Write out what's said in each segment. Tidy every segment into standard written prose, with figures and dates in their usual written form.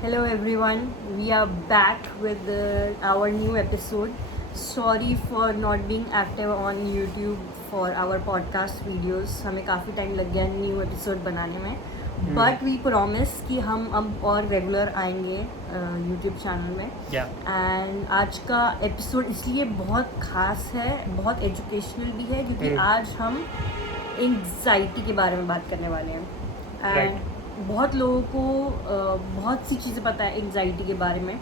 Hello everyone, we are back with our new episode. Sorry for not being active on YouTube for our podcast videos. हमें काफ़ी time लग गया new episode बनाने में but we promise कि हम अब और रेगुलर आएंगे यूट्यूब चैनल में एंड आज का एपिसोड इसलिए बहुत ख़ास है, बहुत एजुकेशनल भी है क्योंकि आज हम एंग्जाइटी के बारे में बात करने वाले हैं एंड बहुत लोगों को बहुत सी चीज़ें पता है एंग्जाइटी के बारे में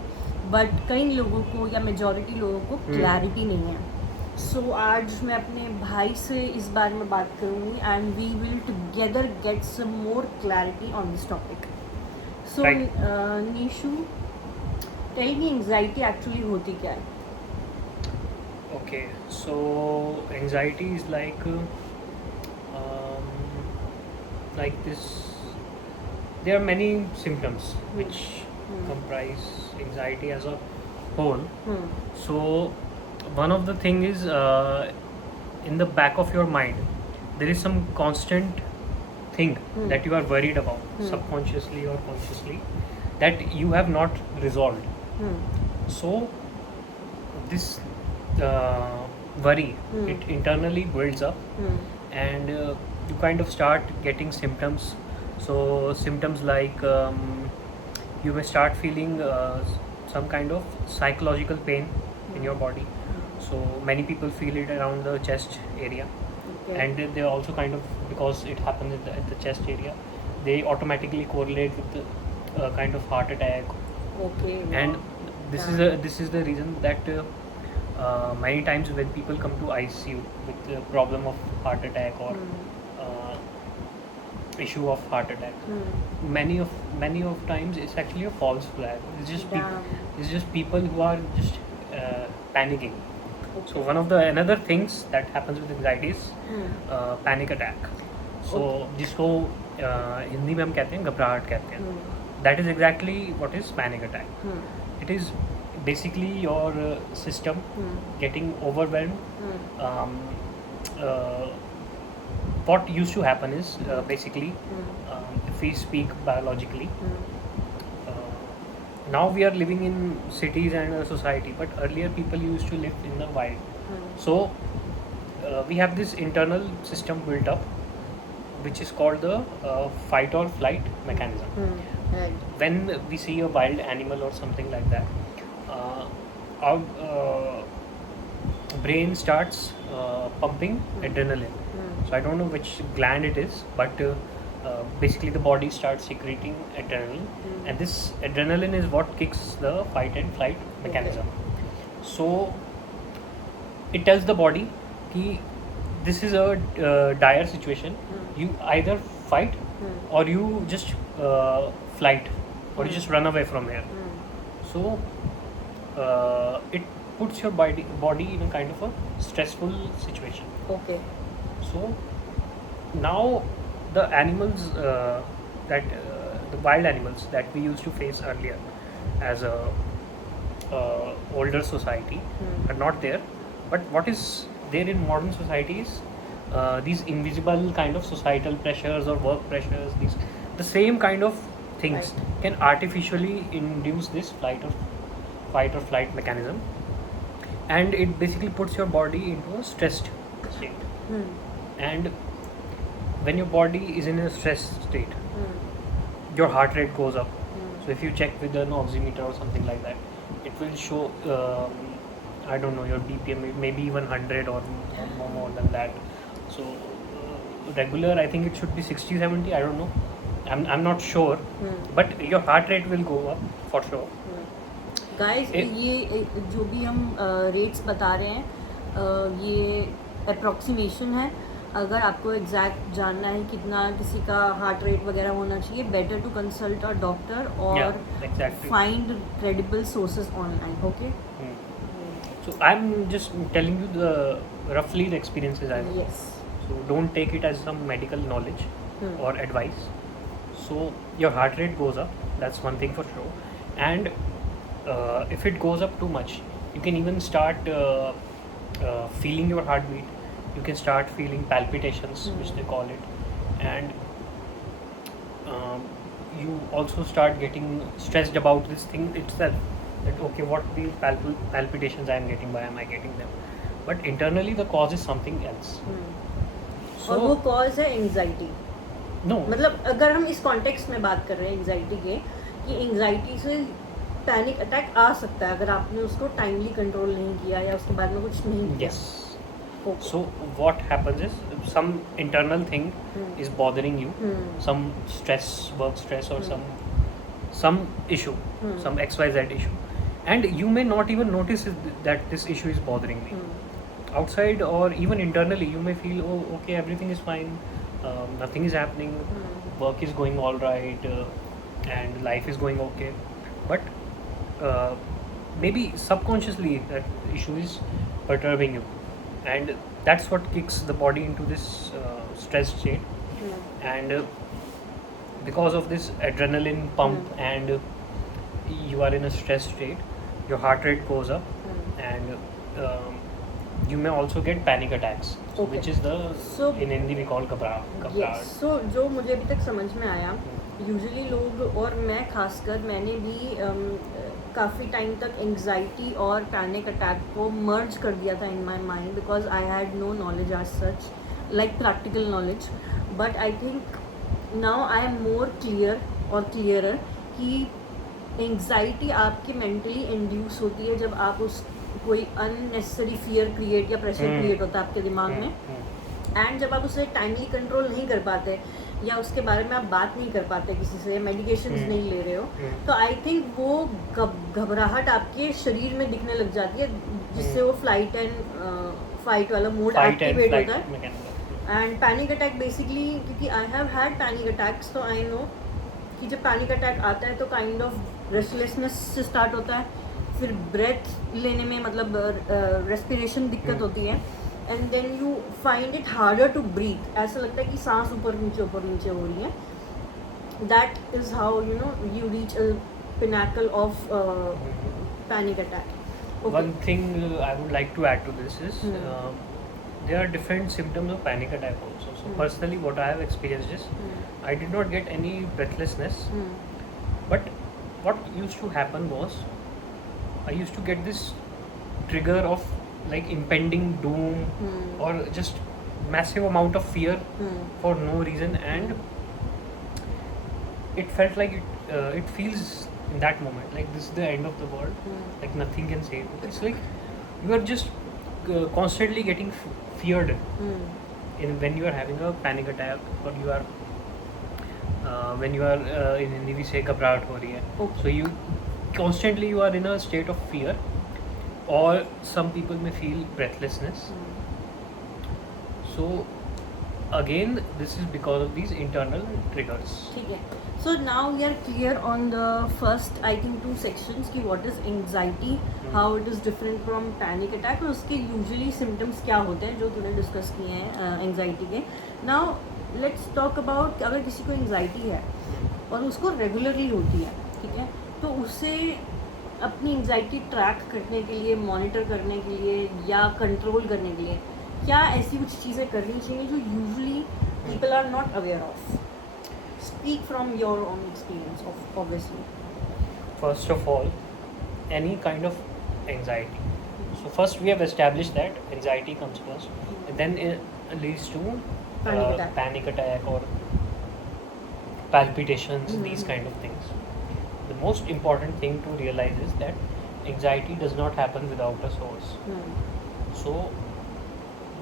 बट कई लोगों को या मेजॉरिटी लोगों को क्लैरिटी नहीं है। सो आज मैं अपने भाई से इस बारे में बात करूँगी and we will together get some more clarity on this topic. So Nishu, tell me anxiety actually होती क्या है? Okay, so anxiety is like this. There are many symptoms which comprise anxiety as a whole. So one of the thing is in the back of your mind there is some constant thing that you are worried about subconsciously or consciously that you have not resolved. So this worry it internally builds up and you kind of start getting symptoms. So symptoms like you may start feeling some kind of psychological pain in your body. So many people feel it around the chest area. Okay. And they also kind of, because it happens at the chest area, they automatically correlate with the kind of heart attack. Okay. And this is the reason that many times when people come to ICU with the problem of heart attack or issue of heart attack, many of times it's actually a false flag. It's just people who are just panicking. So one of the another things that happens with anxiety is panic attack. So जिसको हिंदी में हम कहते हैं घबराहट कहते हैं. That is exactly what is panic attack. It is basically your system getting overwhelmed. What used to happen is basically if we speak biologically, now we are living in cities and a society, but earlier people used to live in the wild. So we have this internal system built up which is called the fight or flight mechanism. When we see a wild animal or something like that, our brain starts pumping adrenaline. So I don't know which gland it is, but basically the body starts secreting adrenaline, and this adrenaline is what kicks the fight and flight mechanism. So it tells the body कि this is a dire situation. You either fight or you just flight or you just run away from here. So it puts your body in a kind of a stressful situation. Okay. So now the animals the wild animals that we used to face earlier as a older society are not there. But what is there in modern society is these invisible kind of societal pressures or work pressures. These the same kind of things can artificially induce this fight or flight mechanism, and it basically puts your body into a stressed state. And when your body is in a stressed state, your heart rate goes up. So if you check with an oximeter or something like that, it will show I don't know, your BPM maybe even 100 or more than that. So regular I think it should be 60-70, I don't know, I'm not sure, but your heart rate will go up for sure. Guys ये जो भी हम rates बता रहे हैं ये approximation है. अगर आपको एग्जैक्ट जानना है कितना किसी का हार्ट रेट वगैरह होना चाहिए, better to consult a doctor और find credible sources online. Okay. So I'm just telling you the roughly the experiences I have. Yes. So don't take it as some medical knowledge or advice. So your heart rate goes up, that's one thing for sure. And if it goes up too much, you can even start feeling your heartbeat. You can start feeling palpitations, which they call it, and you also start getting stressed about this thing itself, that okay, what these palpitations I am getting, why am I getting them? But internally the cause is something else. और वो So cause है anxiety. no, मतलब अगर हम इस context में बात कर रहे हैं एंग्जाइटी के, कि एंग्जाइटी से पैनिक अटैक आ सकता है अगर आपने उसको टाइमली कंट्रोल नहीं किया या उसके बाद में कुछ नहीं किया. yes. So what happens is some internal thing is bothering you, some stress, work stress, or some issue, some XYZ issue, and you may not even notice that this issue is bothering me. Outside or even internally, you may feel, oh, okay, everything is fine, nothing is happening, work is going all right, and life is going okay, but maybe subconsciously that issue is perturbing you, and that's what kicks the body into this stress state. And because of this adrenaline pump, and you are in a stress state, your heart rate goes up, and you may also get panic attacks, Okay. which is the So- in Hindi we call घबराहट. Yes. So जो मुझे अभी तक समझ में आया, usually लोग और मैं खासकर, मैंने भी काफ़ी टाइम तक एंग्जाइटी और पैनिक अटैक को मर्ज कर दिया था in my mind, because I had no knowledge as such, like practical knowledge. But I think now I am more clear और क्लियरर कि एंग्जाइटी आपकी मेंटली इंड्यूस होती है जब आप उस कोई अननेसेसरी फियर क्रिएट या प्रेशर क्रिएट होता है आपके दिमाग में, एंड जब आप उसे टाइमली कंट्रोल नहीं कर पाते या उसके बारे में आप बात नहीं कर पाते किसी से, मेडिकेशंस नहीं ले रहे हो, तो आई थिंक वो घबराहट आपके शरीर में दिखने लग जाती है, जिससे वो फ्लाइट एंड फाइट वाला मोड एक्टिवेट होता है. एंड पैनिक अटैक बेसिकली, क्योंकि I have had panic attacks, तो आई नो कि जब पैनिक अटैक आता है तो काइंड ऑफ रेस्टलेसनेस से स्टार्ट होता है, फिर ब्रेथ लेने में मतलब रेस्पिरेशन दिक्कत होती है, and then you find it harder to breathe. ऐसा लगता है कि सांस ऊपर नीचे हो रही है. That is how you reach a pinnacle of panic attack. Okay. One thing I would like to add to this is there are different symptoms of panic attack also. So personally, what I have experienced is I did not get any breathlessness, but what used to happen was I used to get this trigger of like impending doom or just massive amount of fear for no reason, and it felt like it feels in that moment like this is the end of the world, like nothing can save you. It's like you are just constantly getting feared when you are having a panic attack, or you are when you are in Hindi we say घबराहट हो रही है. Okay. So you constantly you are in a state of fear, or some people may feel breathlessness. So again, this is because of these internal triggers. ठीक है. So now we are clear on the first, I think, 2 sections कि what is anxiety, how it is different from panic attack, और उसके usually symptoms क्या होते हैं जो तूने डिस्कस किए हैं anxiety के. Now let's talk about अगर किसी को anxiety है और उसको रेगुलरली होती है, ठीक है, तो उसे अपनी एंग्जाइटी ट्रैक करने के लिए, मॉनिटर करने के लिए या कंट्रोल करने के लिए क्या ऐसी कुछ चीज़ें करनी चाहिए जो usually people are not aware of? Speak from your own experience obviously. First of all, any kind of anxiety. So first we have established that anxiety comes first, and then it leads to panic attack or palpitations, these kind of things. The most important thing to realize is that anxiety does not happen without a source. So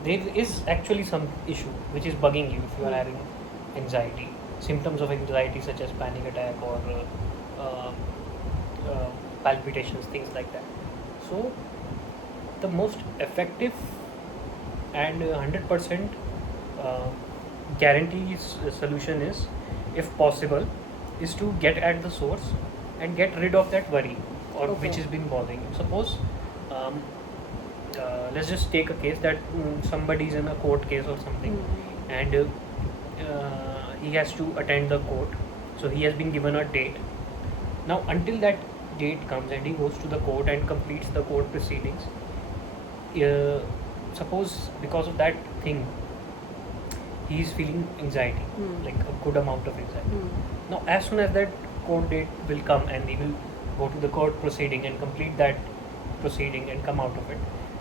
there is actually some issue which is bugging you if you are having anxiety. Symptoms of anxiety such as panic attack or palpitations, things like that. So the most effective and 100% guarantee solution is, if possible, is to get at the source and get rid of that worry or which has been bothering you. Suppose let's just take a case that somebody is in a court case or something, and he has to attend the court, so he has been given a date. Now until that date comes and he goes to the court and completes the court proceedings, suppose because of that thing he is feeling anxiety, like a good amount of anxiety. Now, as soon as that court date will come and we will go to the court proceeding and complete that proceeding and come out of it,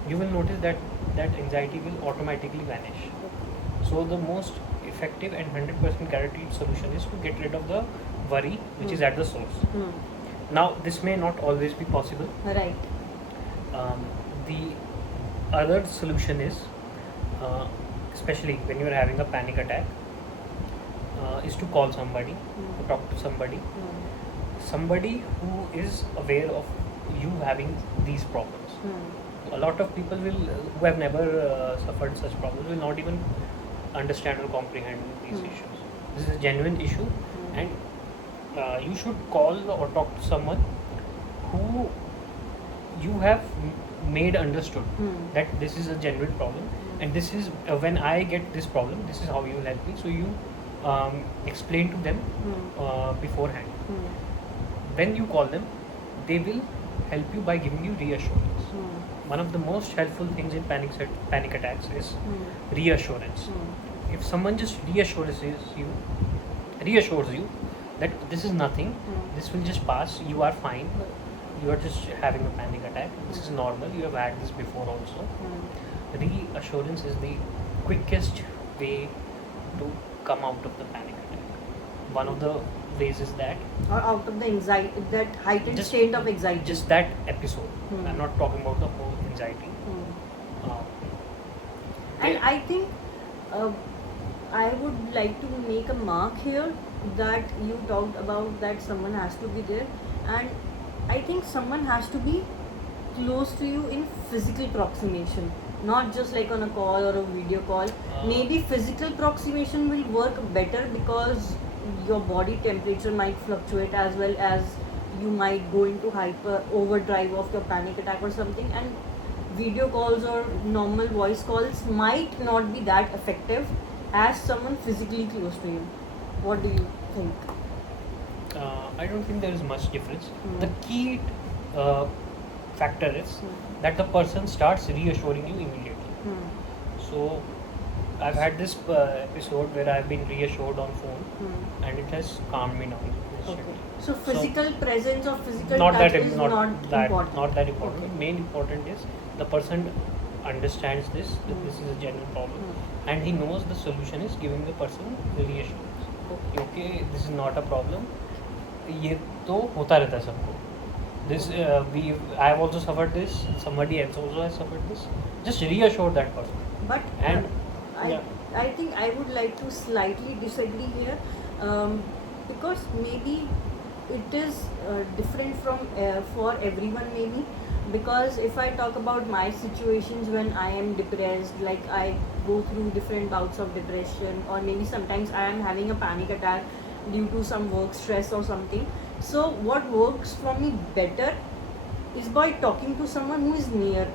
you will notice that that anxiety will automatically vanish. So the most effective and 100% guaranteed solution is to get rid of the worry which is at the source. Hmm. Now, this may not always be possible. Right. The other solution is, especially when you are having a panic attack, is to call somebody, to talk to somebody, somebody who is aware of you having these problems. A lot of people who have never suffered such problems will not even understand or comprehend these issues. This is a genuine issue, and you should call or talk to someone who you have made understood that this is a genuine problem, and this is when I get this problem, this is how you will help me. So you explain to them beforehand. When you call them, they will help you by giving you reassurance. One of the most helpful things in panic attacks is reassurance. If someone just reassures you that this is nothing, this will just pass, you are fine, you are just having a panic attack, this is normal, you have had this before also. Reassurance is the quickest way to come out of the panic attack. One of the ways is that, Or out of the anxiety, that heightened Just- state of anxiety. just that episode. Hmm. I'm not talking about the whole anxiety. Uh, And they- I think I would like to make a mark here that you talked about that someone has to be there, and I think someone has to be close to you in physical proximation, not just like on a call or a video call. Maybe physical proximation will work better because your body temperature might fluctuate, as well as you might go into hyper overdrive of your panic attack or something, and video calls or normal voice calls might not be that effective as someone physically close to you. What do you think? I don't think there is much difference. Hmm. The key factor is that the person starts reassuring you immediately. So I've had this episode where I've been reassured on phone, and it has calmed me down. Okay. So physical presence or physical Not touch that is not, not that important. not that important. Okay. Main important is the person understands this, that this is a genuine problem, and he knows the solution is giving the person reassurance. Okay, this is not a problem. ये तो होता रहता है सबको. This I have also suffered this. Somebody else also has suffered this. Just reassure that person. But And I, yeah. I think I would like to slightly disagree here, because maybe it is different from for everyone, maybe. Because if I talk about my situations when I am depressed, like I go through different bouts of depression, or maybe sometimes I am having a panic attack due to some work stress or something. So what works for me better is by talking to someone who is near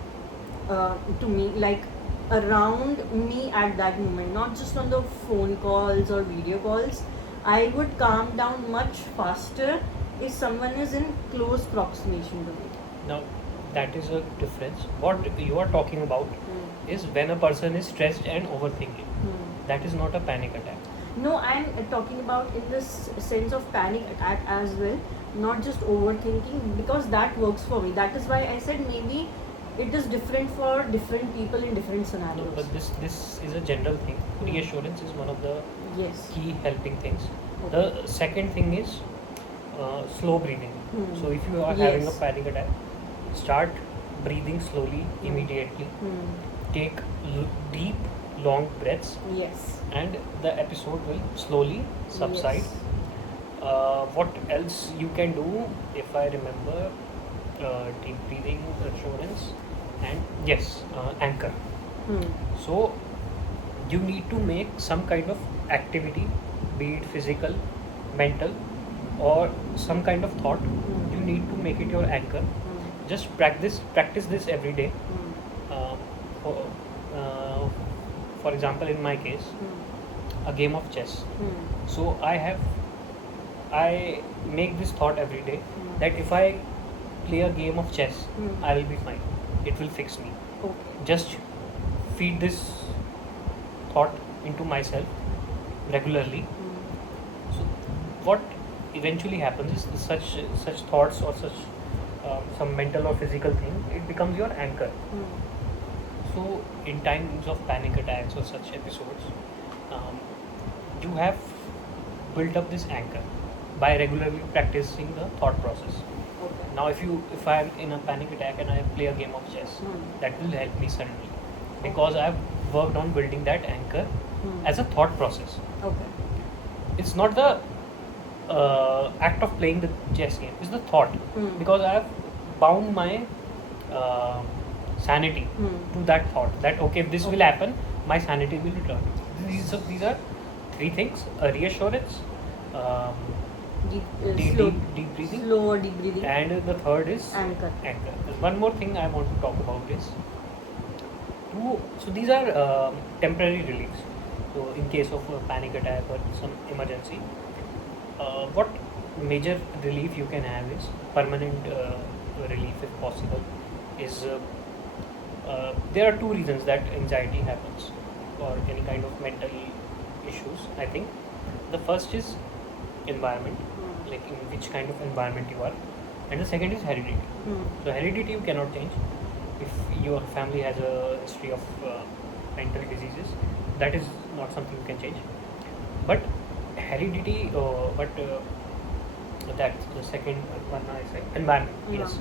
to me, like around me at that moment, not just on the phone calls or video calls. I would calm down much faster if someone is in close proximation to me. Now, that is a difference. What you are talking about is when a person is stressed and overthinking. That is not a panic attack. No, I'm talking about in this sense of panic attack as well, not just overthinking, because that works for me. That is why I said maybe it is different for different people in different No, scenarios. but this is a general thing. Reassurance is one of the Yes. key helping things. Okay. The second thing is slow breathing. So if you are having a Yes. panic attack, start breathing slowly immediately. Take deep, long breaths, Yes. and the episode will slowly subside. Yes. What else you can do? If I remember, deep breathing, assurance, and yes, anchor. So you need to make some kind of activity, be it physical, mental, or some kind of thought. You need to make it your anchor. Just practice this every day. Uh, for, uh, for example, in my case, a game of chess. So I make this thought every day that if I play a game of chess, I will be fine. It will fix me. Okay. Just feed this thought into myself regularly. So what eventually happens is such thoughts or such some mental or physical thing, it becomes your anchor. So in times of panic attacks or such episodes, um, you have built up this anchor by regularly practicing the thought process. Okay. Now, if I'm in a panic attack and I play a game of chess, that will help me suddenly because I've worked on building that anchor as a thought process. Okay. It's not the act of playing the chess game; it's the thought because I've bound my uh, sanity to that thought. That okay, if this will happen, my sanity will return. These are three things: a reassurance. Um, Deep, deep breathing, slow deep breathing, and the third is anchor. anchor. There's one more thing I want to talk about is so these are temporary reliefs. So in case of a panic attack or some emergency, what major relief you can have is permanent relief if possible. Is there are two reasons that anxiety happens or any kind of mental issues. I think the first is environment, like in which kind of environment you are, and the second is heredity. So heredity you cannot change. If your family has a history of mental diseases, that is not something you can change. But heredity, that the second one I say environment. Yes,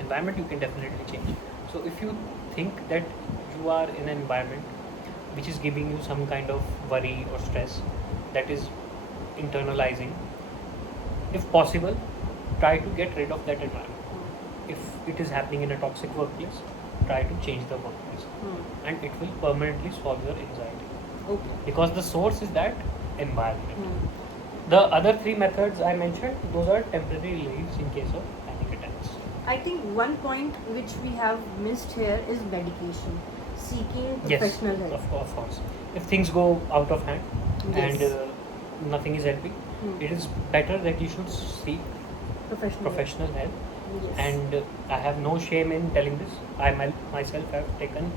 environment you can definitely change. So if you think that you are in an environment which is giving you some kind of worry or stress, that is internalizing, if possible, try to get rid of that environment. If it is happening in a toxic workplace, try to change the workplace, and it will permanently solve your anxiety. Okay. Because the source is that environment. The other three methods I mentioned, those are temporary reliefs in case of panic attacks. I think one point which we have missed here is medication, seeking Yes, professional help. of course. If things go out of hand and Yes. nothing is helping, it is better that you should seek Professional professional help. Yes. And I have no shame in telling this. I myself have taken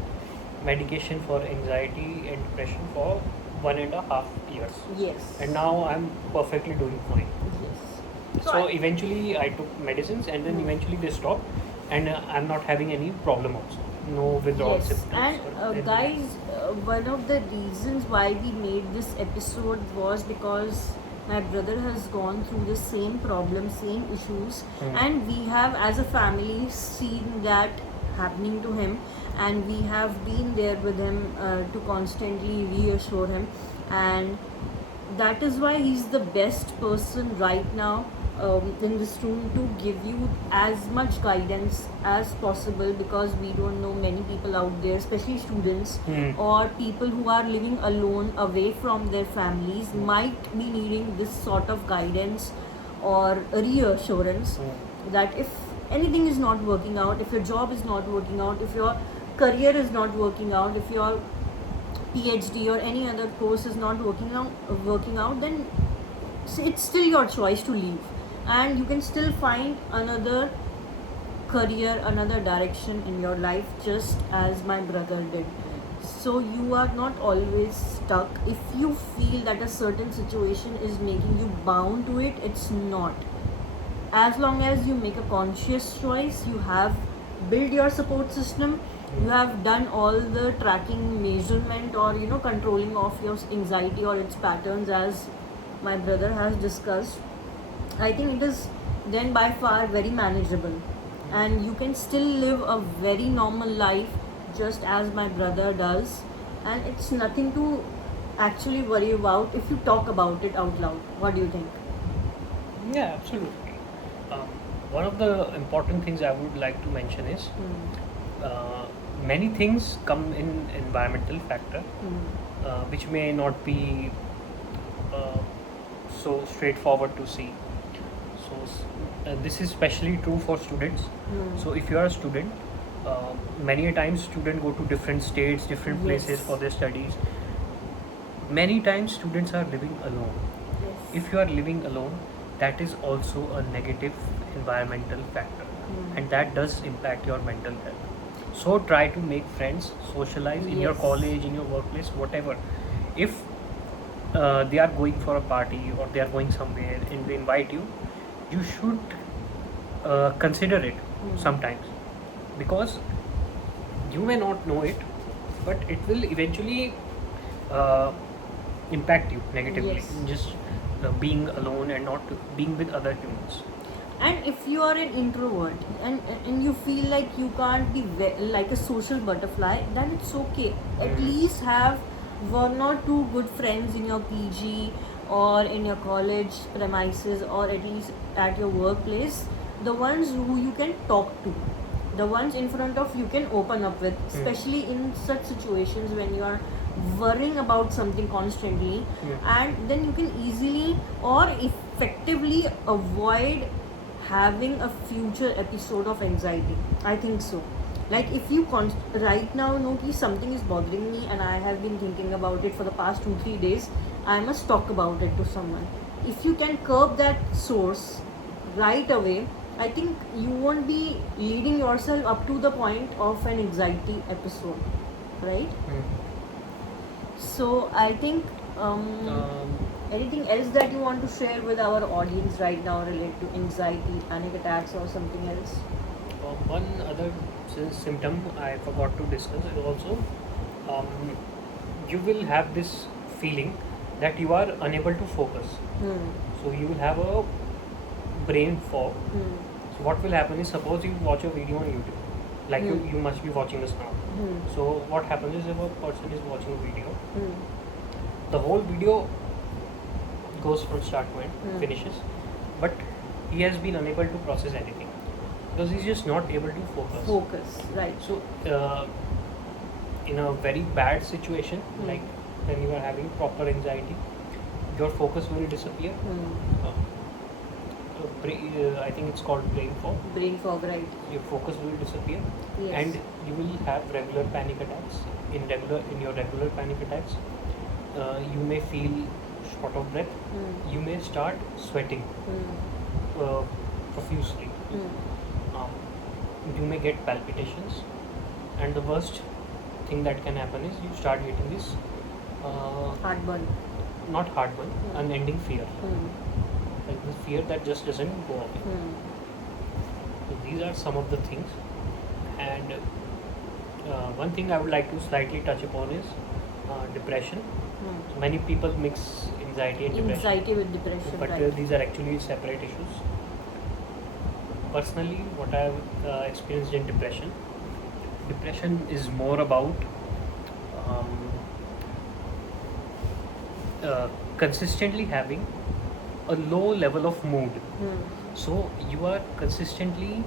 medication for anxiety and depression for 1.5 years, Yes. and now I'm perfectly doing fine. Yes. So eventually I took medicines, and then eventually they stopped, and I'm not having any problem also. No withdrawal Yes, symptoms. and or anything. guys, one of the reasons why we made this episode was because my brother has gone through the same problem, same issues, and we have, as a family, seen that happening to him, and we have been there with him to constantly reassure him, and that is why he's the best person right now in this room to give you as much guidance as possible, because we don't know many people out there, especially students or people who are living alone away from their families, might be needing this sort of guidance or reassurance that if anything is not working out, if your job is not working out, if your career is not working out, if your PhD or any other course is not working out, then it's still your choice to leave, and you can still find another career, another direction in your life, just as my brother did. So you are not always stuck. If you feel that a certain situation is making you bound to it, it's not. As long as you make a conscious choice, you have built your support system, you have done all the tracking, measurement, or controlling of your anxiety or its patterns, as my brother has discussed. I think it is then by far very manageable, and you can still live a very normal life just as my brother does, and it's nothing to actually worry about if you talk about it out loud. What do you think? Yeah, absolutely. Um, One of the important things I would like to mention is many things come in environmental factor, which may not be uh, so straightforward to see. So this is especially true for students. So if you are a student, many a times students go to different states, different places Yes. for their studies. Many times students are living alone. Yes. If you are living alone, that is also a negative environmental factor, and that does impact your mental health. So try to make friends, socialize in your Yes. college, in your workplace, whatever. If they are going for a party or they are going somewhere and they invite you, you should consider it sometimes, because you may not know it, but it will eventually uh, impact you negatively. Yes. Just being alone and not being with other humans. And if you are an introvert and you feel like you can't be like a social butterfly, then it's okay. At least have one or two good friends in your PG or in your college premises, or at least at your workplace. The ones who you can talk to, the ones in front of you can open up with, especially in such situations when you are worrying about something constantly, and then you can easily or effectively avoid having a future episode of anxiety. I think so. Like if you right now know that something is bothering me and I have been thinking about it for the past 2-3 days, I must talk about it to someone. If you can curb that source right away, I think you won't be leading yourself up to the point of an anxiety episode, right? So I think anything else that you want to share with our audience right now related to anxiety, panic attacks, or something else? One other symptom I forgot to discuss is also, um, you will have this feeling that you are unable to focus. So you will have a brain fog. So what will happen is, suppose you watch a video on YouTube, like you must be watching us now. So what happens is, if a person is watching a video, the whole video goes from start to end, finishes, but he has been unable to process anything because he's just not able to focus. Right. So in a very bad situation, like when you are having proper anxiety, your focus will disappear. I think it's called brain fog. Brain fog, right? Your focus will disappear, Yes. and you will have regular panic attacks. In your regular panic attacks, you may feel short of breath. You may start sweating profusely. You may get palpitations, and the worst thing that can happen is you start getting this Heartburn. not heartburn, unending fear, like the fear that just doesn't go away. So these are some of the things, and one thing I would like to slightly touch upon is depression. Many people mix anxiety and depression, Anxiety with depression, but right? these are actually separate issues. Personally, what I have experienced in depression is more about consistently having a low level of mood. So you are consistently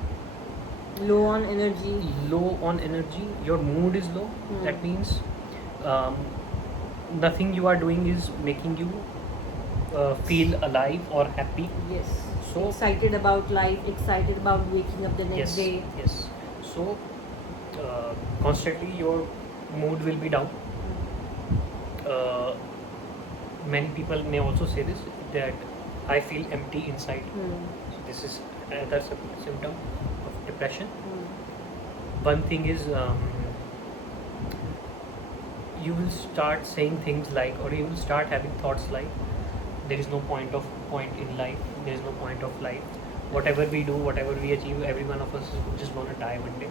Low on energy. Your mood is low. That means um, nothing you are doing is making you feel alive or happy. Yes. So Excited about life, excited about waking up the next day. yes. So constantly your mood will be down. Many people may also say this, that I feel empty inside. So this is another symptom of depression. One thing is, you will start saying things like, or you will start having thoughts like, there is no point in life, there is no point of life. Whatever we do, whatever we achieve, every one of us is just gonna die one day.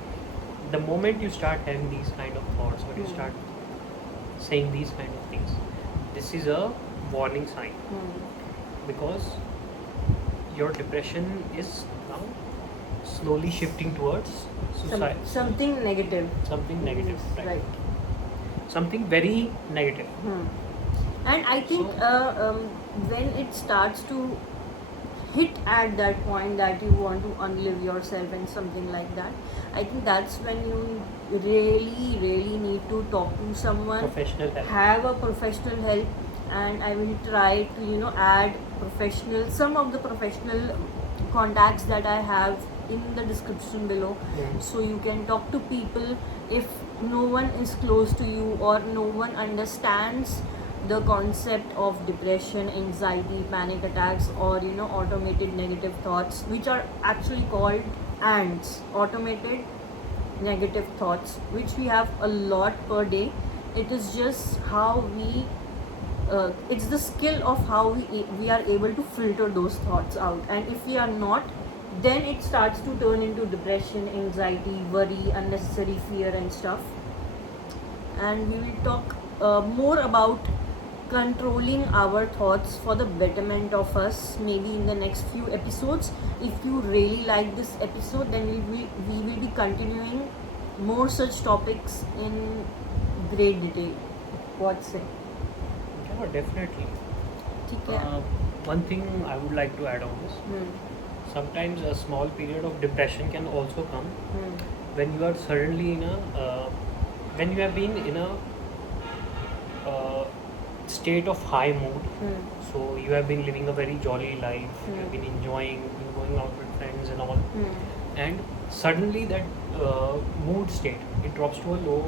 The moment you start having these kind of thoughts, or you start saying these kind of things, this is a warning sign, because your depression is now slowly shifting towards suicide. Something negative. Something negative, Yes, right? right. Something very negative. And I think So- when it starts to hit at that point that you want to unlive yourself and something like that, I think that's when you really need to talk to someone, Professional help. have a professional help. And I will try to add some of the professional contacts that I have in the description below, so you can talk to people if no one is close to you or no one understands the concept of depression, anxiety, panic attacks, or automated negative thoughts, which are actually called ants, automated negative thoughts, which we have a lot per day. It is just how we it's the skill of how we are able to filter those thoughts out. And if we are not, then it starts to turn into depression, anxiety, worry, unnecessary fear and stuff. And we will talk more about controlling our thoughts for the betterment of us, maybe in the next few episodes. If you really like this episode, then we will be continuing more such topics in great detail. What say? Yeah, definitely. ठीक है. One thing I would like to add on this. Sometimes a small period of depression can also come when you are suddenly in when you have been in a state of high mood. So you have been living a very jolly life. You have been enjoying, been going out with friends and all. And suddenly that mood state, it drops to a low